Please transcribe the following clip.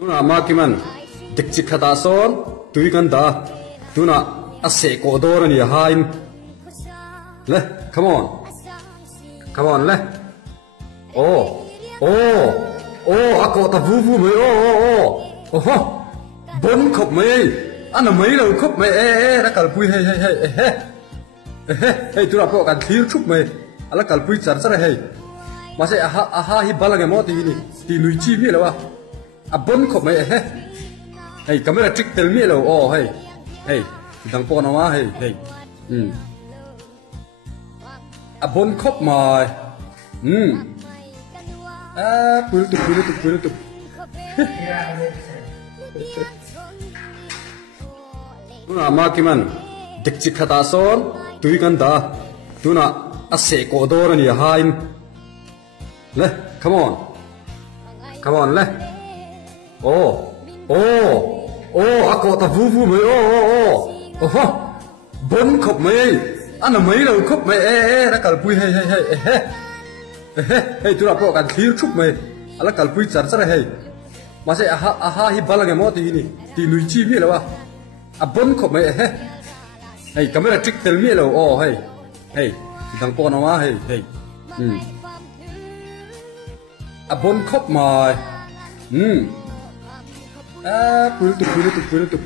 Tuna makiman dikchi khata son tuikanda tuna ase ko dorani haim le come on le oh ako ta vu me oh bon khop me ana mấy lâu khop me ra kal pui hey tuna po kan thir chup me ala kal pui char char hey mase aha hi balage mo ti ni ti lui chi mi lawa a bon khop me hey camera trick tel mi lo hey dang po na wa hey a bon khop mai pul tu tuna makiman dikchi khata son tuikanda tuna ase ko dorani haim le come on le oh ako ta vu me oh bon khop me ana mấy lâu khop me ra kal pui hey tuna po kan thir chup me ala kal pui char char hey mase aha hi balage mo ti ni ti lui chi mi lawa a bon khop me hey camera trick tel mi lo hey dang po na wa hey a bon khop mai pul tu